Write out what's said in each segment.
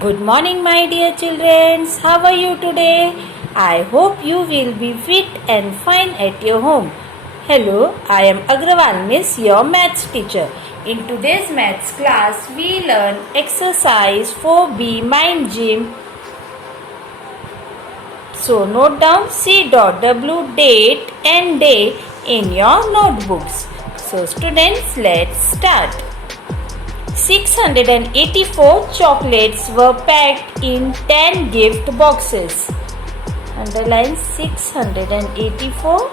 Good morning, my dear children. How are you today? I hope you will be fit and fine at your home. Hello, I am Agrawal Miss, your maths teacher. In today's maths class, we learn exercise 4B Mind Gym. So note down C.W date and day in your notebooks. So students, let's start. 684 chocolates were packed in 10 gift boxes. Underline 684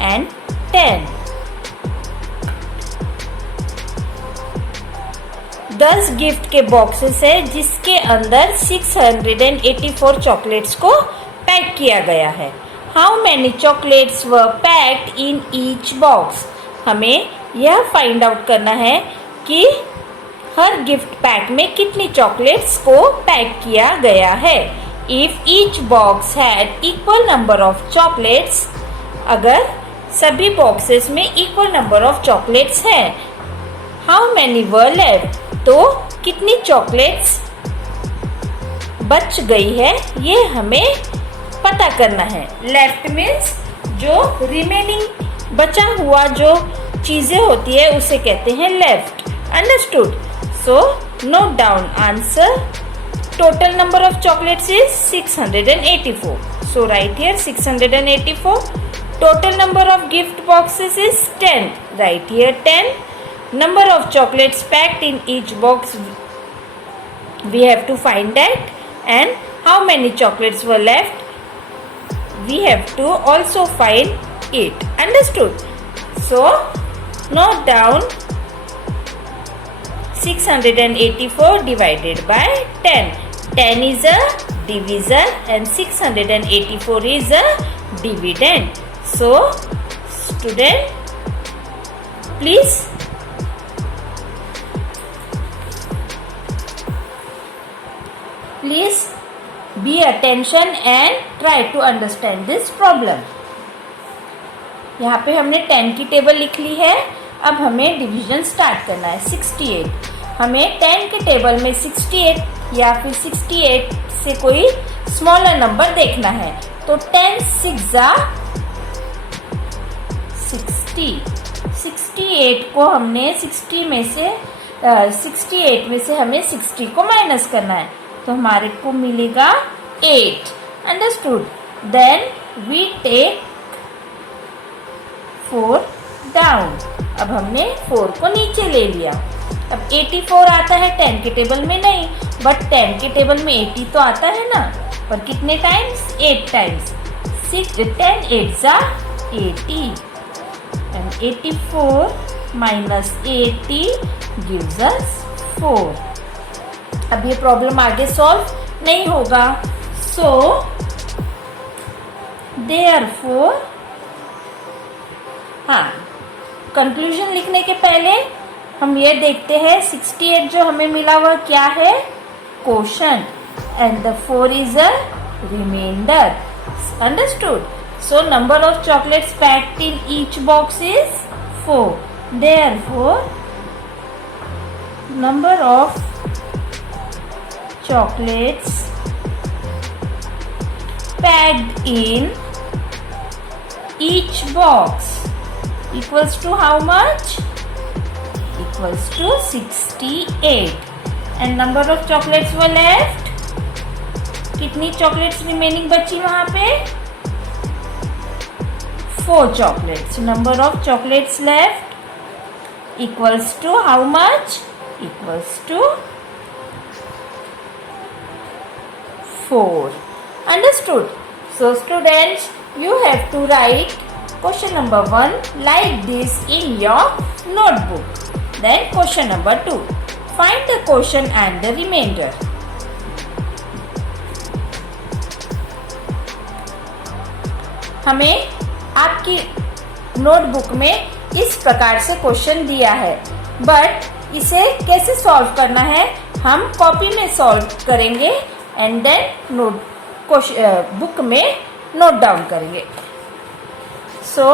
and 10. 10 gift के boxes है जिसके अंदर 684 chocolates को pack किया गया है. How many chocolates were packed in each box. हमें यह फाइंड आउट करना है कि हर गिफ्ट पैक में कितनी चॉकलेट्स को पैक किया गया है. If each box had equal number of chocolates, अगर सभी बॉक्सेस में इक्वल नंबर ऑफ चॉकलेट्स हैं. हाउ मैनी वर लेफ्ट, तो कितनी चॉकलेट्स बच गई है ये हमें पता करना है. लेफ्ट मीन्स जो रिमेनिंग बचा हुआ जो चीजें होती है उसे कहते हैं left. Understood. So note down answer. Total number of chocolates is 684. So write here 684. Total number of gift boxes is 10. Write here 10. Number of chocolates packed in each box, we have to find that. And how many chocolates were left, we have to also find it. Understood? So note down 684 divided by 10. 10 is a divisor and 684 is a dividend. So, student, please be attention and try to understand this problem. यहाँ पे हमने 10 की table लिख ली है. अब हमें division start करना है. 68. हमें 10 के टेबल में 68 या फिर 68 से कोई स्मॉलर नंबर देखना है. तो 10 6 जा 60. 68 को हमने 68 में से हमें 60 को माइनस करना है. तो हमारे को मिलेगा 8. Understood. Then we take 4 down. अब हमने 4 को नीचे ले लिया. अब 84 आता है 10 के टेबल में नहीं, बट 10 के टेबल में 80 तो आता है ना. पर कितने टाइम्स? 8 टाइम्स. 10 8 जा 80 एंड 84 माइनस 80 गिव्स अस 4. अब ये प्रॉब्लम आगे सॉल्व नहीं होगा. सो देयरफॉर, हाँ, कंक्लूजन लिखने के पहले हम ये देखते हैं 68 जो हमें मिला वह क्या है? Quotient. And the 4 is a remainder. Understood. So number of chocolates packed in each box is 4. Therefore number of chocolates packed in each box equals to how much? Equals to 68. And number of chocolates were left? कितनी chocolates remaining बची वहाँ पे? 4 chocolates. Number of chocolates left equals to how much? Equals to 4. Understood? So students, you have to write question number 1 like this in your notebook. Then question number 2. Find the quotient and the remainder. हमें आपकी notebook में इस प्रकार से question दिया है, but इसे कैसे सॉल्व करना है हम कॉपी में सॉल्व करेंगे एंड देन बुक में नोट डाउन करेंगे. सो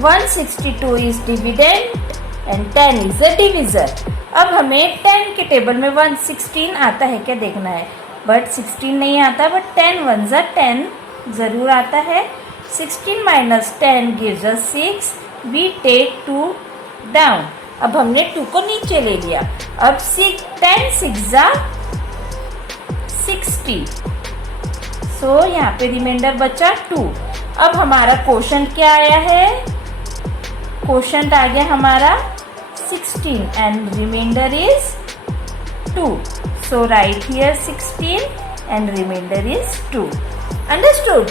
162 is dividend and 10 is a divisor. अब हमें 10 के टेबल में 116 आता है क्या देखना है, बट 16 नहीं आता, बट 10 1 ज़ा 10 ज़रूर आता है। 16 minus 10 gives us 6, we take 2 down. अब हमने 2 को नीचे ले लिया। अब 10 6 ज़ा 60, सो यहाँ पे रिमाइंडर बचा 2। अब हमारा क्वोशंट क्या आया है, क्वोशंट आ गया हमारा 16 and remainder is 2, so right here 16 and remainder is 2। Understood.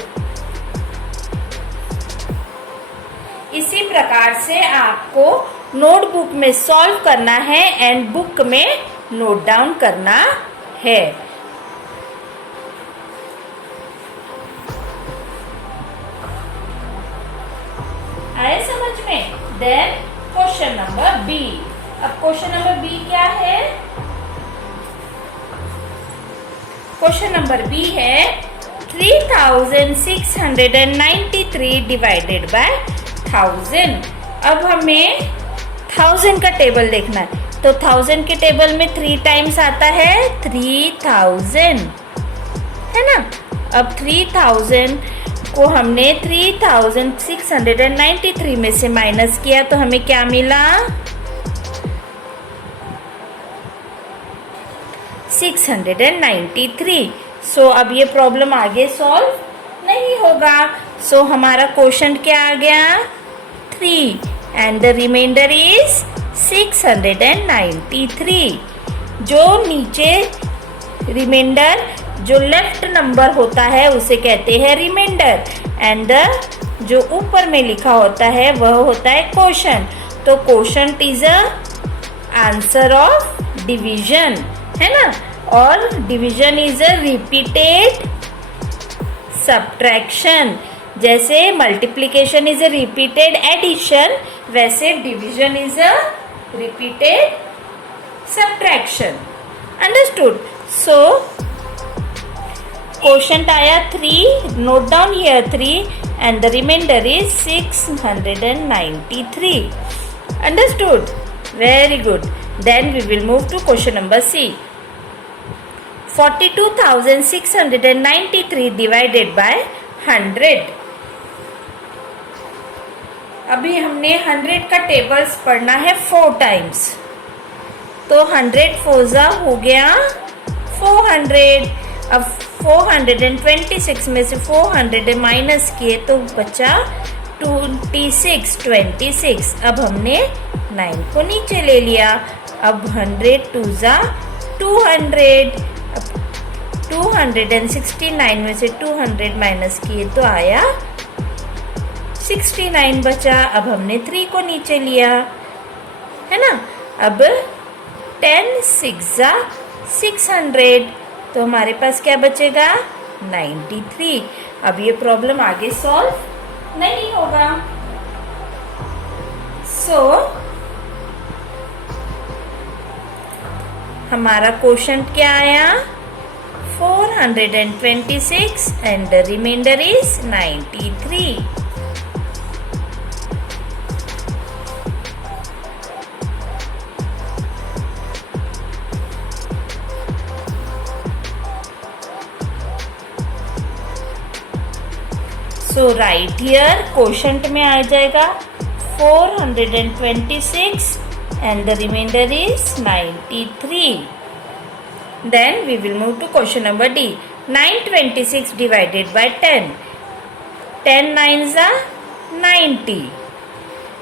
इसी प्रकार से आपको नोटबुक में सॉल्व करना है एंड बुक में नोट डाउन करना है। आए समझ में? Then question number B. अब क्वेश्चन नंबर बी क्या है? क्वेश्चन नंबर बी है 3693 डिवाइडेड बाय 1000। अब हमें 1000 का टेबल देखना है, तो 1000 के टेबल में 3 टाइम्स आता है 3000, है ना। अब 3000 को हमने 3693 में से माइनस किया तो हमें क्या मिला, 693। सो अब ये प्रॉब्लम आगे सॉल्व नहीं होगा। सो हमारा क्वोशंट क्या आ गया, 3 एंड द रिमाइंडर इज 693। जो नीचे रिमाइंडर जो लेफ्ट नंबर होता है उसे कहते हैं रिमाइंडर एंड जो ऊपर में लिखा होता है वह होता है क्वोशंट। तो quotient is a answer of division, है ना। और division is a repeated subtraction. जैसे multiplication is a repeated addition, वैसे division is a repeated subtraction. Understood. So quotient आया 3, note down here 3 and the remainder is 693। Understood, very good. Then we will move to question number C. 42,693 divided by 100। अभी हमने 100 का tables पढ़ना है 4 times, तो 100 4 हो गया 400। अब 426 में से 400 माइनस किए तो बचा 26। अब हमने 9 को नीचे ले लिया। अब 100 2 ज़ा 200। अब 269 में से 200 माइनस किए तो आया 69 बचा। अब हमने 3 को नीचे लिया, है ना। अब 10 6 ज़ा 600, तो हमारे पास क्या बचेगा 93। अब ये प्रॉब्लम आगे सॉल्व नहीं होगा। सो हमारा क्वोशंट क्या आया 426 and the remainder is 93। So right here quotient में आ जाएगा 426 and the remainder is 93. Then we will move to question number D. 926 divided by 10. 10 9s are 90.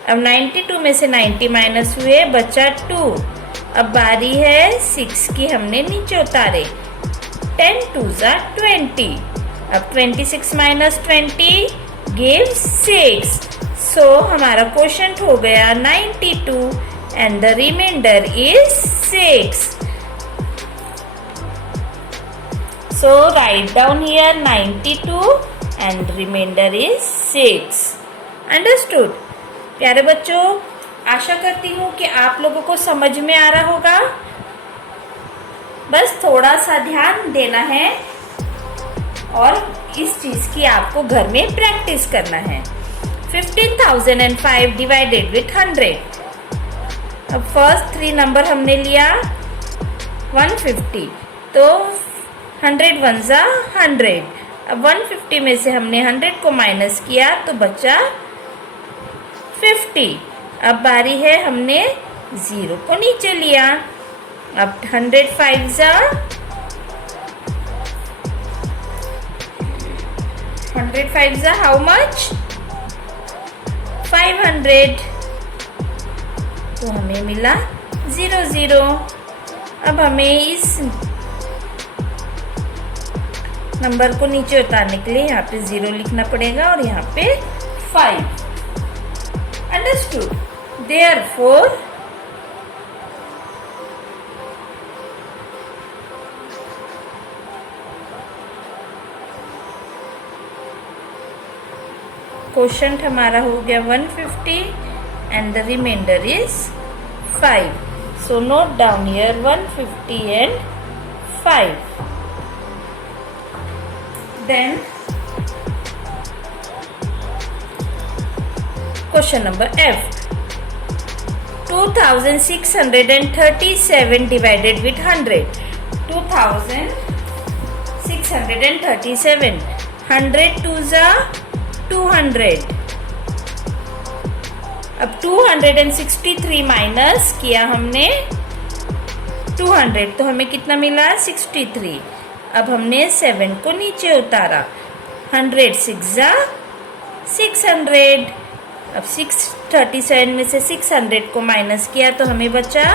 अब 92 में से 90 माइनस हुए, बचा 2। अब बारी है 6 की, हमने नीचे उतारे। 10 2s are 20. अब 26 माइनस 20 gives 6. So हमारा क्वोशंट हो गया 92 and the remainder is 6. So write down here 92 and remainder is 6. Understood? प्यारे बच्चों, आशा करती हूँ कि आप लोगों को समझ में आ रहा होगा। बस थोड़ा सा ध्यान देना है और इस चीज की आपको घर में प्रैक्टिस करना है। 15,005 डिवाइडेड विथ 100। अब फर्स्ट 3 नंबर हमने लिया 150, तो 100 वन जा 100। अब 150 में से हमने 100 को माइनस किया तो बचा 50। अब बारी है, हमने 0 को नीचे लिया। अब 100 5 जा 100 5 जा हाउ मच 500, तो हमें मिला 0 0। अब हमें इस नंबर को नीचे उतारने के लिए यहाँ पे 0 लिखना पड़ेगा और यहाँ पे 5। अंडरस्टूड? देयरफॉर क्वोशंट हमारा हो गया 150 and the remainder is 5. So note down here 150 and 5. Then question number F. 2637 divided with 100. 2637. 100 2s are 200. अब 263 माइनस किया हमने 200, तो हमें कितना मिला 63। अब हमने 7 को नीचे उतारा, 100 6 जा 600। अब 637 में से 600 को माइनस किया तो हमें बचा,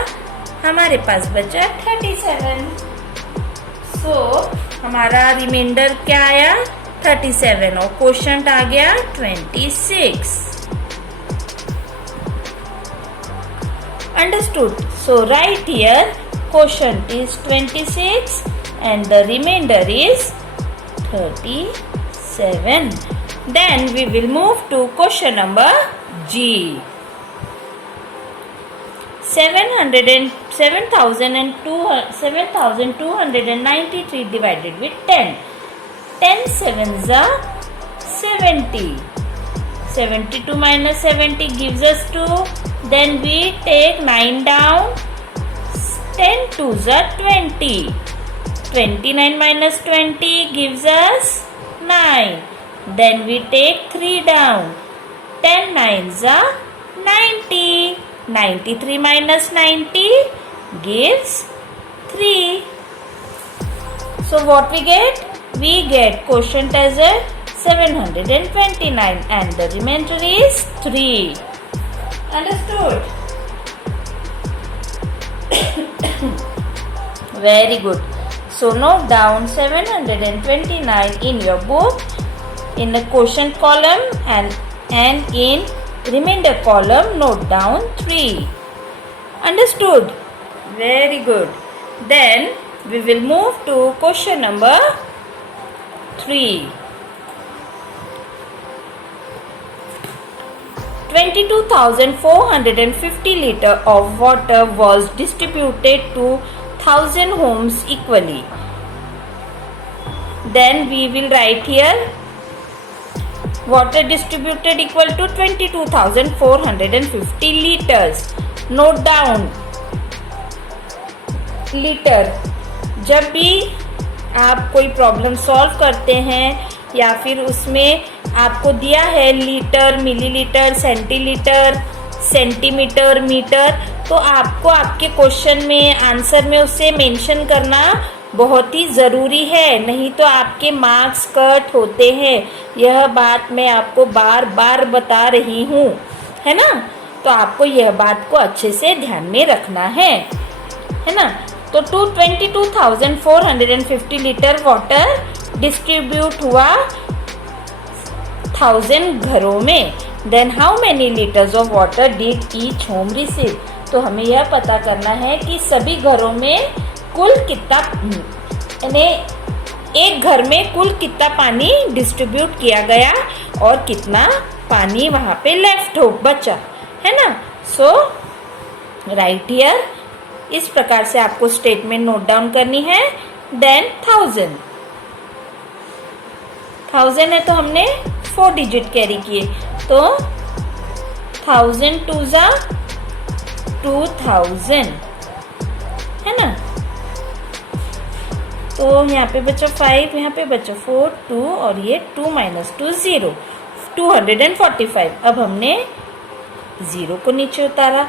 हमारे पास बचा 37। सो हमारा रिमाइंडर क्या आया 37 और क्वोशंट आ गया 26। Understood? So right here quotient is 26 and the remainder is 37. Then we will move to question number G. 7,293 divided with 10. 10 sevens are 70. 72 minus 70 gives us 2. Then we take 9 down. 10 2s are 20. 29 minus 20 gives us 9. Then we take 3 down. 10 9s are 90. 93 minus 90 gives 3. So what we get? We get quotient as a 729 and the remainder is 3. Understood? Very good. So note down 729 in your book in the quotient column and in remainder column note down 3. Understood? Very good. Then we will move to question number 3. 22,450 liters of water was distributed to 1,000 homes equally. Then we will write here water distributed equal to 22,450 liters. Note down litre. जब भी आप कोई problem solve करते हैं या फिर उसमें आपको दिया है litre, millilitre, centilitre, centimetre, metre, तो आपको आपके क्वेश्चन में आंसर में उसे मेंशन करना बहुत ही ज़रूरी है, नहीं तो आपके मार्क्स कट होते हैं। यह बात मैं आपको बार बार बता रही हूँ, है ना? तो आपको यह बात को अच्छे से ध्यान में रखना है ना? तो 22,450 लीटर वाटर डिस्ट्रीब्यूट हुआ 1,000 घरों में। Then how many litres of water did each home receive? तो हमें यह पता करना है कि सभी घरों में कुल कितना, यानी एक घर में कुल कितना पानी डिस्ट्रीब्यूट किया गया और कितना पानी वहाँ पे लेफ्ट हो बचा, है ना? सो राइट हियर, इस प्रकार से आपको स्टेटमेंट नोट डाउन करनी है। देन 1000 है तो हमने 4 डिजिट कैरी किए, तो 1000 टू जा 2000 है ना। तो यहाँ पे बचा 5, यहाँ पे बचा 4, 2 और ये 2 - 2 0, 245। अब हमने 0 को नीचे उतारा,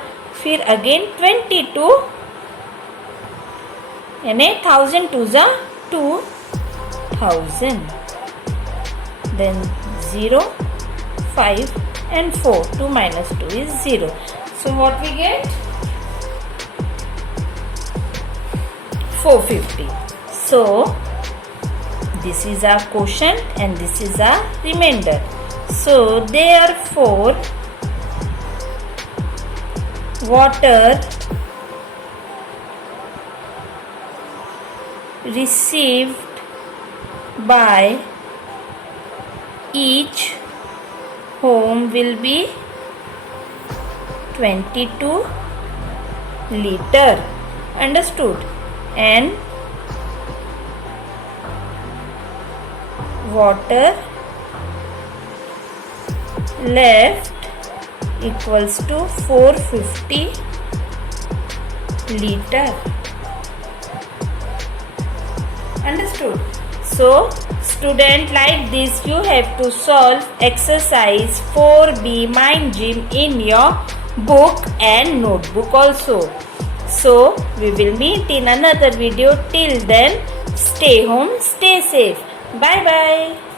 फिर अगेन 22 यानी 1000 टू जा 2000, then 0, 5 and 4, 2 - 2 is 0. So what we get? 450. So this is our quotient and this is our remainder. So therefore water received by each home will be 22 liter. Understood? And water left equals to 450 liter. Understood? So student, like this you have to solve exercise 4B mind gym in your book and notebook also. So we will meet in another video. Till then, stay home, stay safe. Bye bye.